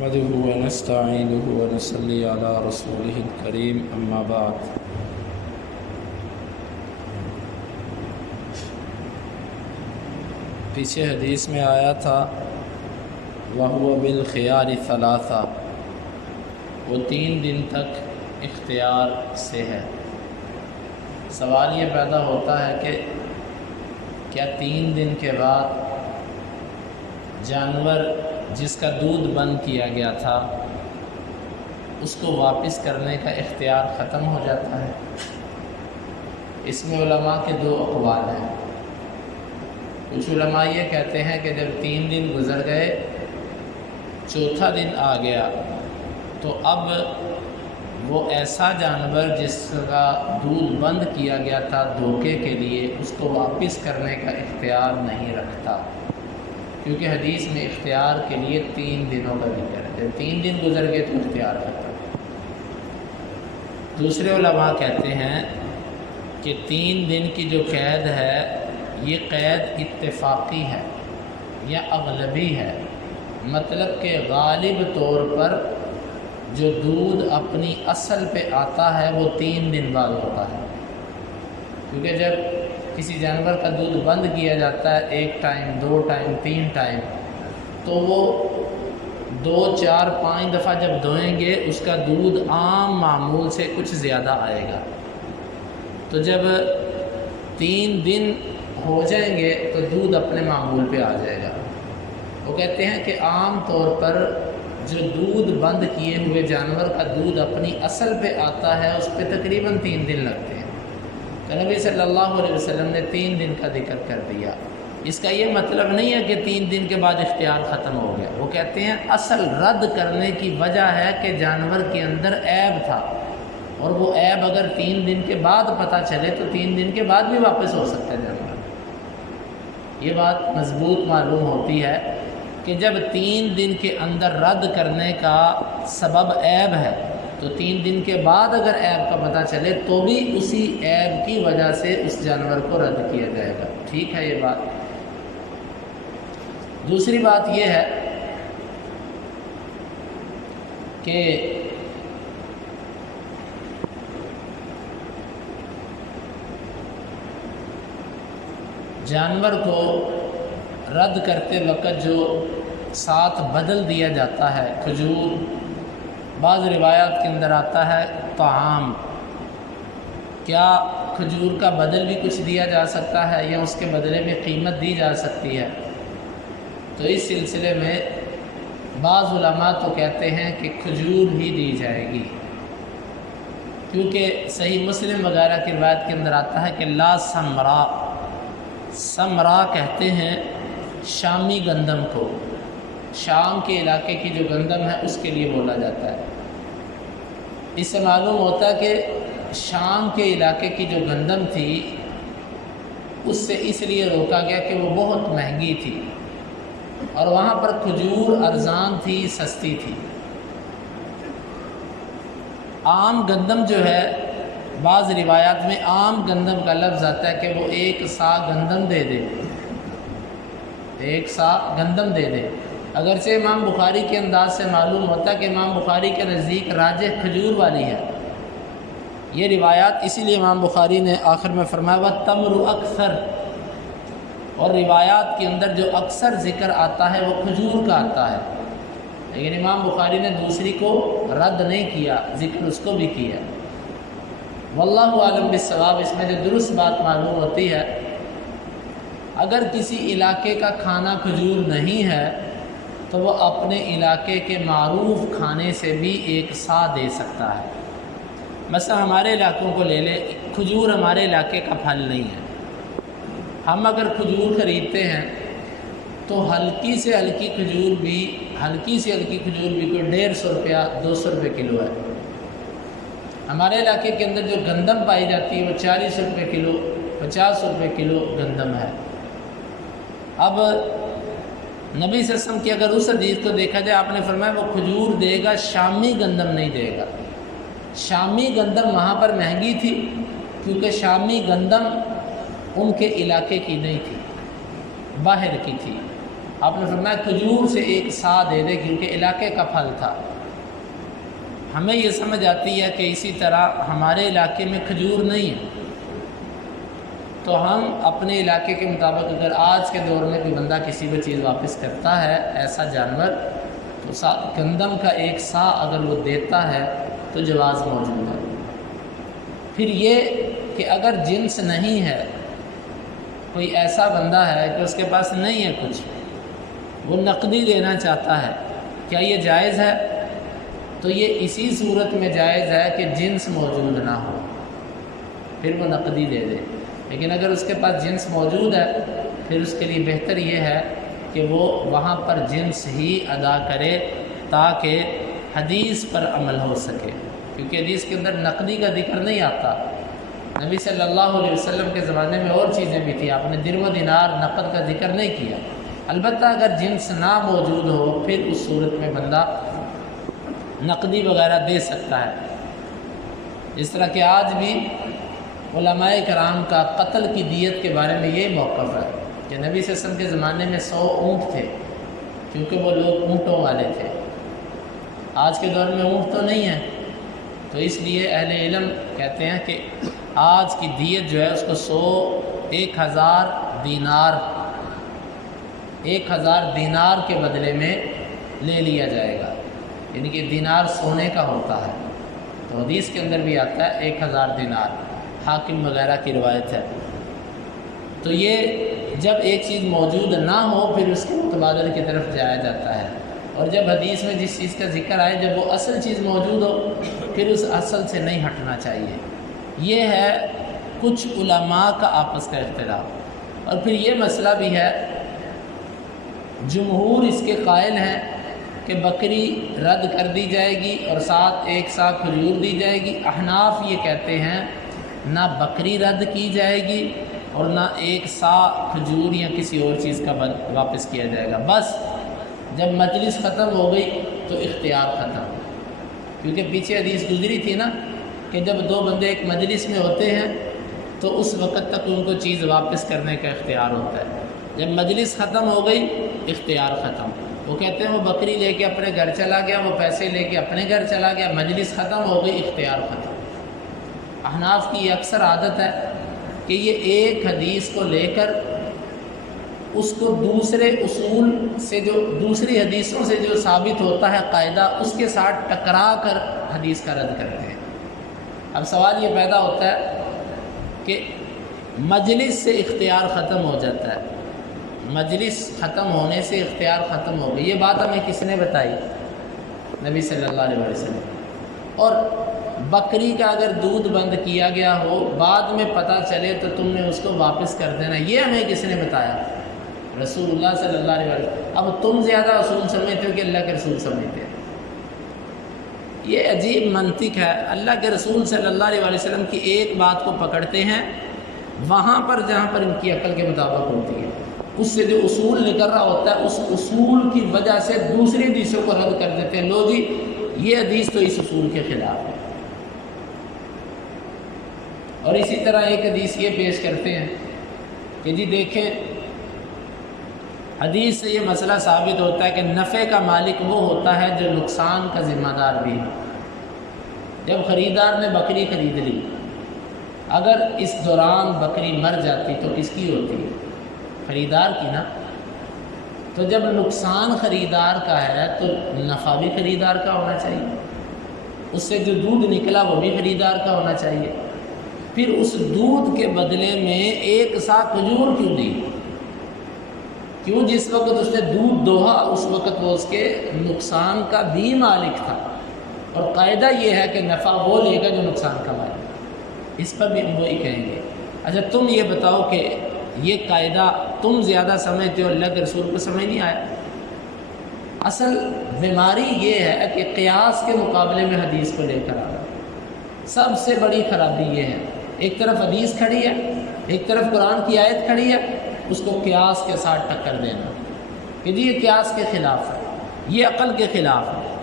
نحمده ونستعينه ونصلي على رسوله الكريم اما بعد پیچھے حدیث میں آیا تھا وَهُوَ بِالْخِيَارِ ثَلَاثَةً، وہ 3 دن تک اختیار سے ہے۔ سوال یہ پیدا ہوتا ہے کہ کیا 3 دن کے بعد جانور جس کا دودھ بند کیا گیا تھا اس کو واپس کرنے کا اختیار ختم ہو جاتا ہے؟ اس میں علماء کے 2 اقوال ہیں۔ کچھ علماء یہ کہتے ہیں کہ جب 3 دن گزر گئے، 4تھا دن آ گیا تو اب وہ ایسا جانور جس کا دودھ بند کیا گیا تھا دھوکے کے لیے، اس کو واپس کرنے کا اختیار نہیں رکھتا، کیونکہ حدیث میں اختیار کے لیے 3 دنوں کا ذکر ہے۔ جب 3 دن گزر گئے تو اختیار ختم۔ دوسرے علماء کہتے ہیں کہ 3 دن کی جو قید ہے یہ قید اتفاقی ہے یا اغلبی ہے، مطلب کہ غالب طور پر جو دودھ اپنی اصل پہ آتا ہے وہ 3 دن بعد ہوتا ہے، کیونکہ جب کسی جانور کا دودھ بند کیا جاتا ہے 1 ٹائم 2 ٹائم 3 ٹائم، تو وہ 2 4 5 دفعہ جب دھوئیں گے اس کا دودھ عام معمول سے کچھ زیادہ آئے گا۔ تو جب 3 دن ہو جائیں گے تو دودھ اپنے معمول پہ آ جائے گا۔ وہ کہتے ہیں کہ عام طور پر جو دودھ بند کیے ہوئے جانور کا دودھ اپنی اصل پہ آتا ہے اس پہ تقریباً 3 دن لگتے ہیں، تو نبی صلی اللہ علیہ وسلم نے 3 دن کا ذکر کر دیا۔ اس کا یہ مطلب نہیں ہے کہ 3 دن کے بعد اختیار ختم ہو گیا۔ وہ کہتے ہیں اصل رد کرنے کی وجہ ہے کہ جانور کے اندر عیب تھا، اور وہ عیب اگر 3 دن کے بعد پتہ چلے تو 3 دن کے بعد بھی واپس ہو سکتا ہے جانور۔ یہ بات مضبوط معلوم ہوتی ہے کہ جب 3 دن کے اندر رد کرنے کا سبب عیب ہے تو 3 دن کے بعد اگر عیب کا پتہ چلے تو بھی اسی عیب کی وجہ سے اس جانور کو رد کیا جائے گا۔ ٹھیک ہے یہ بات۔ دوسری بات یہ ہے کہ جانور کو رد کرتے وقت جو ساتھ بدل دیا جاتا ہے، کھجور، بعض روایات کے اندر آتا ہے طعام، کیا کھجور کا بدل بھی کچھ دیا جا سکتا ہے یا اس کے بدلے میں قیمت دی جا سکتی ہے؟ تو اس سلسلے میں بعض علماء تو کہتے ہیں کہ کھجور ہی دی جائے گی، کیونکہ صحیح مسلم وغیرہ کی روایت کے اندر آتا ہے کہ لا سمرا، سمرا کہتے ہیں شامی گندم کو، شام کے علاقے کی جو گندم ہے اس کے لیے بولا جاتا ہے۔ اس سے معلوم ہوتا ہے کہ شام کے علاقے کی جو گندم تھی اس سے اس لیے روکا گیا کہ وہ بہت مہنگی تھی اور وہاں پر کھجور ارزان تھی، سستی تھی۔ عام گندم جو ہے، بعض روایات میں عام گندم کا لفظ آتا ہے کہ وہ 1 سا گندم دے دے، 1 سا گندم دے دے۔ اگرچہ امام بخاری کے انداز سے معلوم ہوتا ہے کہ امام بخاری کے نزدیک راجح کھجور والی ہے یہ روایات، اسی لیے امام بخاری نے آخر میں فرمایا وَالتَّمْرُ أَكْثَرُ، اور روایات کے اندر جو اکثر ذکر آتا ہے وہ کھجور کا آتا ہے، لیکن امام بخاری نے دوسری کو رد نہیں کیا، ذکر اس کو بھی کیا۔ واللہ عالم بالصواب۔ اس میں جو درست بات معلوم ہوتی ہے، اگر کسی علاقے کا کھانا کھجور نہیں ہے تو وہ اپنے علاقے کے معروف کھانے سے بھی 1 سا دے سکتا ہے۔ مثلا ہمارے علاقوں کو لے لیں، کھجور ہمارے علاقے کا پھل نہیں ہے، ہم اگر کھجور خریدتے ہیں تو ہلکی سے ہلکی کھجور بھی کوئی 150 روپیہ 200 روپے کلو ہے۔ ہمارے علاقے کے اندر جو گندم پائی جاتی ہے وہ 40 روپے کلو 50 روپے کلو گندم ہے۔ اب نبی صلی اللہ علیہ وسلم کی اگر اس حدیث کو دیکھا جائے، آپ نے فرمایا وہ کھجور دے گا، شامی گندم نہیں دے گا۔ شامی گندم وہاں پر مہنگی تھی کیونکہ شامی گندم ان کے علاقے کی نہیں تھی، باہر کی تھی، آپ نے فرمایا کھجور سے ایک سا دے دے، کیونکہ علاقے کا پھل تھا۔ ہمیں یہ سمجھ آتی ہے کہ اسی طرح ہمارے علاقے میں کھجور نہیں ہے، تو ہم اپنے علاقے کے مطابق اگر آج کے دور میں کوئی بندہ کسی کو چیز واپس کرتا ہے ایسا جانور، تو گندم کا ایک سا اگر وہ دیتا ہے تو جواز موجود ہے۔ پھر یہ کہ اگر جنس نہیں ہے، کوئی ایسا بندہ ہے کہ اس کے پاس نہیں ہے کچھ، وہ نقدی لینا چاہتا ہے، کیا یہ جائز ہے؟ تو یہ اسی صورت میں جائز ہے کہ جنس موجود نہ ہو، پھر وہ نقدی دے دے۔ لیکن اگر اس کے پاس جنس موجود ہے، پھر اس کے لیے بہتر یہ ہے کہ وہ وہاں پر جنس ہی ادا کرے تاکہ حدیث پر عمل ہو سکے، کیونکہ حدیث کے اندر نقدی کا ذکر نہیں آتا۔ نبی صلی اللہ علیہ وسلم کے زمانے میں اور چیزیں بھی تھیں، آپ نے درم و دینار نقد کا ذکر نہیں کیا۔ البتہ اگر جنس نہ موجود ہو پھر اس صورت میں بندہ نقدی وغیرہ دے سکتا ہے۔ اس طرح کہ آج بھی علماء کرام کا قتل کی دیت کے بارے میں یہ موقف ہے کہ نبی صلی اللہ علیہ وسلم کے زمانے میں 100 اونٹ تھے، کیونکہ وہ لوگ اونٹوں والے تھے۔ آج کے دور میں اونٹ تو نہیں ہے، تو اس لیے اہل علم کہتے ہیں کہ آج کی دیت جو ہے اس کو 1000 دینار کے بدلے میں لے لیا جائے گا، یعنی کہ دینار سونے کا ہوتا ہے۔ تو حدیث کے اندر بھی آتا ہے 1000 دینار، حاکم وغیرہ کی روایت ہے۔ تو یہ جب ایک چیز موجود نہ ہو پھر اس کے متبادل کی طرف جایا جاتا ہے، اور جب حدیث میں جس چیز کا ذکر آئے جب وہ اصل چیز موجود ہو پھر اس اصل سے نہیں ہٹنا چاہیے۔ یہ ہے کچھ علماء کا آپس کا اختلاف۔ اور پھر یہ مسئلہ بھی ہے، جمہور اس کے قائل ہیں کہ بکری رد کر دی جائے گی اور ساتھ ایک سا کھجور دی جائے گی۔ احناف یہ کہتے ہیں نہ بکری رد کی جائے گی اور نہ ایک سا کھجور یا کسی اور چیز کا واپس کیا جائے گا، بس جب مجلس ختم ہو گئی تو اختیار ختم، کیونکہ پیچھے حدیث گزری تھی نا کہ جب دو بندے ایک مجلس میں ہوتے ہیں تو اس وقت تک ان کو چیز واپس کرنے کا اختیار ہوتا ہے، جب مجلس ختم ہو گئی اختیار ختم۔ وہ کہتے ہیں وہ بکری لے کے اپنے گھر چلا گیا، وہ پیسے لے کے اپنے گھر چلا گیا، مجلس ختم ہو گئی، اختیار ختم۔ احناف کی یہ اکثر عادت ہے کہ یہ ایک حدیث کو لے کر اس کو دوسرے اصول سے جو دوسری حدیثوں سے جو ثابت ہوتا ہے قاعدہ اس کے ساتھ ٹکرا کر حدیث کا رد کرتے ہیں۔ اب سوال یہ پیدا ہوتا ہے کہ مجلس سے اختیار ختم ہو جاتا ہے، مجلس ختم ہونے سے اختیار ختم ہو گئی، یہ بات ہمیں کس نے بتائی؟ نبی صلی اللہ علیہ وسلم۔ اور بکری کا اگر دودھ بند کیا گیا ہو بعد میں پتہ چلے تو تم نے اس کو واپس کر دینا، یہ ہمیں کس نے بتایا؟ رسول اللہ صلی اللہ علیہ وسلم۔ اب تم زیادہ اصول سمجھتے ہو کہ اللہ کے رسول سمجھتے ہیں؟ یہ عجیب منطق ہے۔ اللہ کے رسول صلی اللہ علیہ وسلم کی ایک بات کو پکڑتے ہیں وہاں پر جہاں پر ان کی عقل کے مطابق ہوتی ہے، اس سے جو اصول نکل رہا ہوتا ہے اس اصول کی وجہ سے دوسری حدیثوں کو رد کر دیتے ہیں، لو جی یہ حدیث تو اس اصول کے خلاف ہے۔ اور اسی طرح ایک حدیث یہ پیش کرتے ہیں کہ جی دیکھیں حدیث سے یہ مسئلہ ثابت ہوتا ہے کہ نفع کا مالک وہ ہوتا ہے جو نقصان کا ذمہ دار بھی ہے۔ جب خریدار نے بکری خرید لی، اگر اس دوران بکری مر جاتی تو کس کی ہوتی ہے؟ خریدار کی نا۔ تو جب نقصان خریدار کا ہے تو نفع بھی خریدار کا ہونا چاہیے، اس سے جو دودھ نکلا وہ بھی خریدار کا ہونا چاہیے۔ پھر اس دودھ کے بدلے میں ایک سا کھجور کیوں دی؟ کیوں جس وقت اس نے دودھ دوہا اس وقت وہ اس کے نقصان کا بھی مالک تھا، اور قاعدہ یہ ہے کہ نفع وہ لے گا جو نقصان کا مالک، اس پر بھی ہم وہی کہیں گے۔ اچھا تم یہ بتاؤ کہ یہ قاعدہ تم زیادہ سمجھتے ہو، اللہ کے رسول کو سمجھ نہیں آیا؟ اصل بیماری یہ ہے کہ قیاس کے مقابلے میں حدیث کو لے کر آ رہا ہے۔ سب سے بڑی خرابی یہ ہے، ایک طرف حدیث کھڑی ہے، ایک طرف قرآن کی آیت کھڑی ہے، اس کو قیاس کے ساتھ ٹکر دینا کہ جی یہ قیاس کے خلاف ہے، یہ عقل کے خلاف ہے۔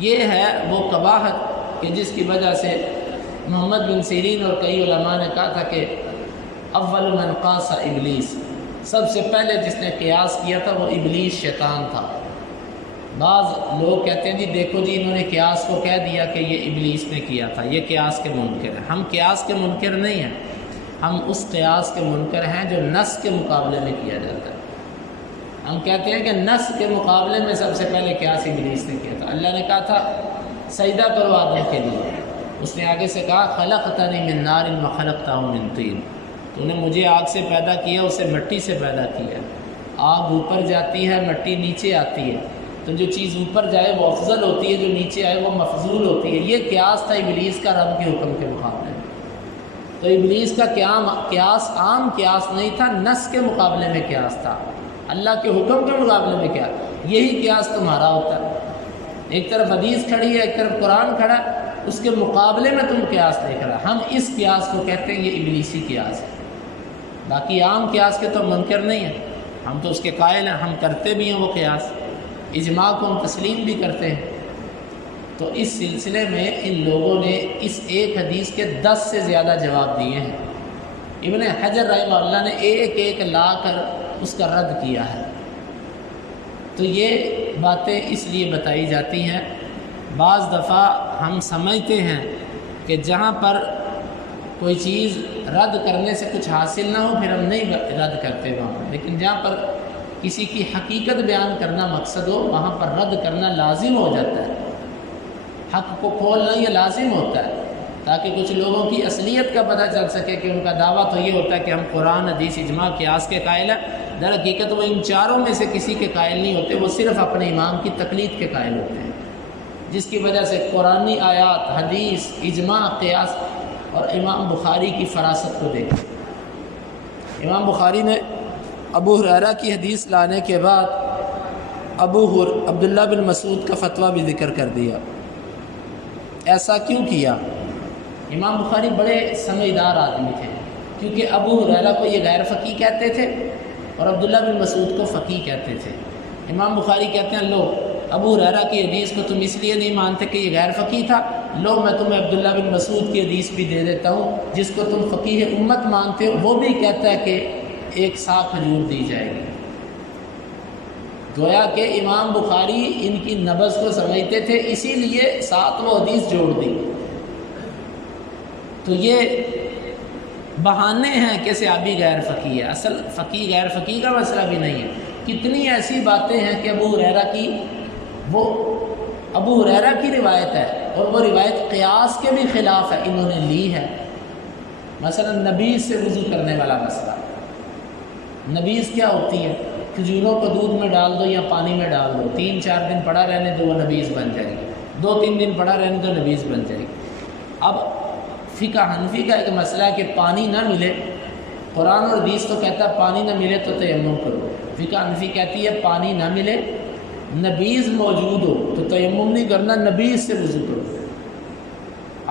یہ ہے وہ قباحت کہ جس کی وجہ سے محمد بن سیرین اور کئی علماء نے کہا تھا کہ اول من قاس ابلیس، سب سے پہلے جس نے قیاس کیا تھا وہ ابلیس شیطان تھا۔ بعض لوگ کہتے ہیں جی دیکھو جی انہوں نے قیاس کو کہہ دیا کہ یہ ابلیس نے کیا تھا، یہ قیاس کے منکر ہیں۔ ہم قیاس کے منکر نہیں ہیں، ہم اس قیاس کے منکر ہیں جو نص کے مقابلے میں کیا جاتا ہے۔ ہم کہتے ہیں کہ نص کے مقابلے میں سب سے پہلے قیاس ابلیس نے کیا تھا۔ اللہ نے کہا تھا سجدہ کرو آدم کے لیے، اس نے آگے سے کہا خلقتنی من نار وخلقتہ من طین، تو نے مجھے آگ سے پیدا کیا، اسے مٹی سے پیدا کیا۔ آگ اوپر جاتی ہے، مٹی نیچے آتی ہے، تو جو چیز اوپر جائے وہ افضل ہوتی ہے، جو نیچے آئے وہ مفضول ہوتی ہے۔ یہ قیاس تھا ابلیس کا رب کے حکم کے مقابلے میں۔ تو ابلیس کا قیاس عام قیاس نہیں تھا، نص کے مقابلے میں قیاس تھا، اللہ کے حکم کے مقابلے میں کیا۔ یہی قیاس تمہارا ہوتا ہے، ایک طرف حدیث کھڑی ہے، ایک طرف قرآن کھڑا ہے، اس کے مقابلے میں تم قیاس دیکھ رہا۔ ہم اس قیاس کو کہتے ہیں یہ ابلیسی قیاس ہے۔ باقی عام قیاس کے تو منکر نہیں ہیں، ہم تو اس کے قائل ہیں، ہم کرتے بھی ہیں وہ قیاس، اجماع کو ہم تسلیم بھی کرتے ہیں۔ تو اس سلسلے میں ان لوگوں نے اس ایک حدیث کے 10 سے زیادہ جواب دیے ہیں۔ ابن حجر رحمہ اللہ نے ایک ایک لا کر اس کا رد کیا ہے۔ تو یہ باتیں اس لیے بتائی جاتی ہیں، بعض دفعہ ہم سمجھتے ہیں کہ جہاں پر کوئی چیز رد کرنے سے کچھ حاصل نہ ہو پھر ہم نہیں رد کرتے وہاں پر، لیکن جہاں پر کسی کی حقیقت بیان کرنا مقصد ہو وہاں پر رد کرنا لازم ہو جاتا ہے۔ حق کو کھولنا یہ لازم ہوتا ہے تاکہ کچھ لوگوں کی اصلیت کا پتہ چل سکے کہ ان کا دعویٰ تو یہ ہوتا ہے کہ ہم قرآن، حدیث، اجماع، قیاس کے قائل ہیں، در حقیقت وہ ان چاروں میں سے کسی کے قائل نہیں ہوتے، وہ صرف اپنے امام کی تقلید کے قائل ہوتے ہیں، جس کی وجہ سے قرآنی آیات، حدیث، اجماع، قیاس اور امام بخاری کی فراست کو دیکھیں۔ امام بخاری نے ابو ہریرہ کی حدیث لانے کے بعد عبداللہ بن مسعود کا فتویٰ بھی ذکر کر دیا۔ ایسا کیوں کیا؟ امام بخاری بڑے سمجھدار آدمی تھے، کیونکہ ابو ہریرہ کو یہ غیر فقیہ کہتے تھے اور عبداللہ بن مسعود کو فقیہ کہتے تھے۔ امام بخاری کہتے ہیں لو ابو ہریرہ کی حدیث کو تم اس لیے نہیں مانتے کہ یہ غیر فقیہ تھا، لو میں تمہیں عبداللہ بن مسعود کی حدیث بھی دے دیتا ہوں جس کو تم فقیہ امت مانتے ہو، وہ بھی کہتا ہے کہ ایک سا کھجور دی جائے گی۔ گویا کہ امام بخاری ان کی نبض کو سمجھتے تھے، اسی لیے ساتھ وہ حدیث جوڑ دی۔ تو یہ بہانے ہیں کہ صحابی غیر فقیہ ہے، اصل فقیہ غیر فقیہ کا مسئلہ بھی نہیں ہے۔ کتنی ایسی باتیں ہیں کہ ابو ہریرہ کی روایت ہے اور وہ روایت قیاس کے بھی خلاف ہے، انہوں نے لی ہے۔ مثلا نبیذ سے وضو کرنے والا مسئلہ، نبیذ کیا ہوتی ہے؟ کھجوروں کو دودھ میں ڈال دو یا پانی میں ڈال دو، 3-4 دن پڑا رہنے دو، وہ نبیذ بن جائے گی، 2-3 دن پڑا رہنے دو، نبیذ بن جائے گی۔ اب فقہ حنفی کا ایک مسئلہ ہے کہ پانی نہ ملے، قرآن اور حدیث تو کہتا ہے پانی نہ ملے تو تیمم کرو، فقہ حنفی کہتی ہے پانی نہ ملے، نبیذ موجود ہو تو تیمم نہیں کرنا، نبیذ سے وضو کرو۔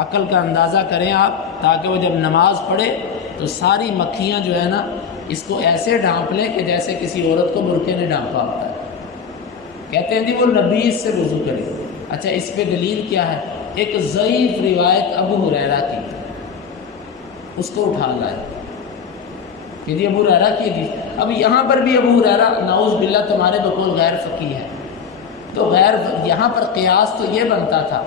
عقل کا اندازہ کریں آپ، تاکہ وہ جب نماز پڑھے تو ساری مکھیاں جو ہے نا اس کو ایسے ڈھانپ لیں کہ جیسے کسی عورت کو برقعے نے ڈھانپا ہوتا ہے۔ کہتے ہیں جی وہ نبیذ سے وضو کرے۔ اچھا اس پہ دلیل کیا ہے؟ ایک ضعیف روایت ابو ہریرہ کی، اس کو اٹھا لائے کہ جی ابو ہریرہ کی حدیث۔ اب یہاں پر بھی ابو ہریرہ نعوذ باللہ تمہارے بقول غیر فقیہ ہے، تو یہاں پر قیاس تو یہ بنتا تھا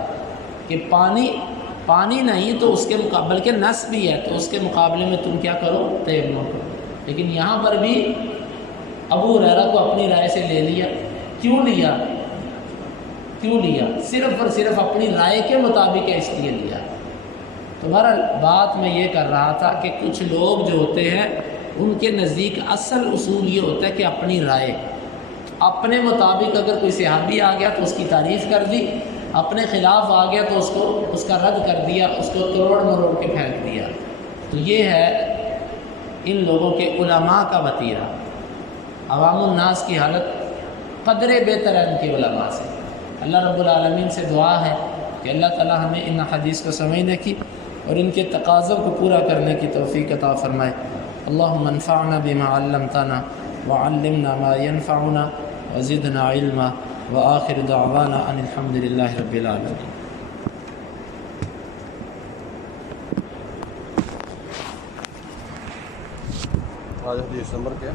کہ پانی نہیں تو اس کے مقابلے، بلکہ نص بھی ہے تو اس کے مقابلے میں تم کیا کرو؟ تیمم کرو۔ لیکن یہاں پر بھی ابو ہریرہ کو اپنی رائے سے لے لیا۔ کیوں لیا؟ صرف اور صرف اپنی رائے کے مطابق اس لیے لیا۔ تو بہرحال بات میں یہ کر رہا تھا کہ کچھ لوگ جو ہوتے ہیں ان کے نزدیک اصل اصول یہ ہوتا ہے کہ اپنی رائے، اپنے مطابق اگر کوئی صحابی آ گیا تو اس کی تعریف کر دی، اپنے خلاف آ گیا تو اس کا رد کر دیا، اس کو توڑ مروڑ کے پھینک دیا۔ تو یہ ہے ان لوگوں کے علماء کا وتیرہ۔ عوام الناس کی حالت قدرے بہتر ہے ان کے علماء سے۔ اللہ رب العالمین سے دعا ہے کہ اللہ تعالی ہمیں ان حدیث کو سمجھنے کی اور ان کے تقاضوں کو پورا کرنے کی توفیق عطا فرمائے۔ اللہم انفعنا بما علمتنا وعلمنا ما ينفعنا وزدنا علما وآخر دعوانا ان الحمد للہ رب العالمین۔ آج حدیث نمبر کیا؟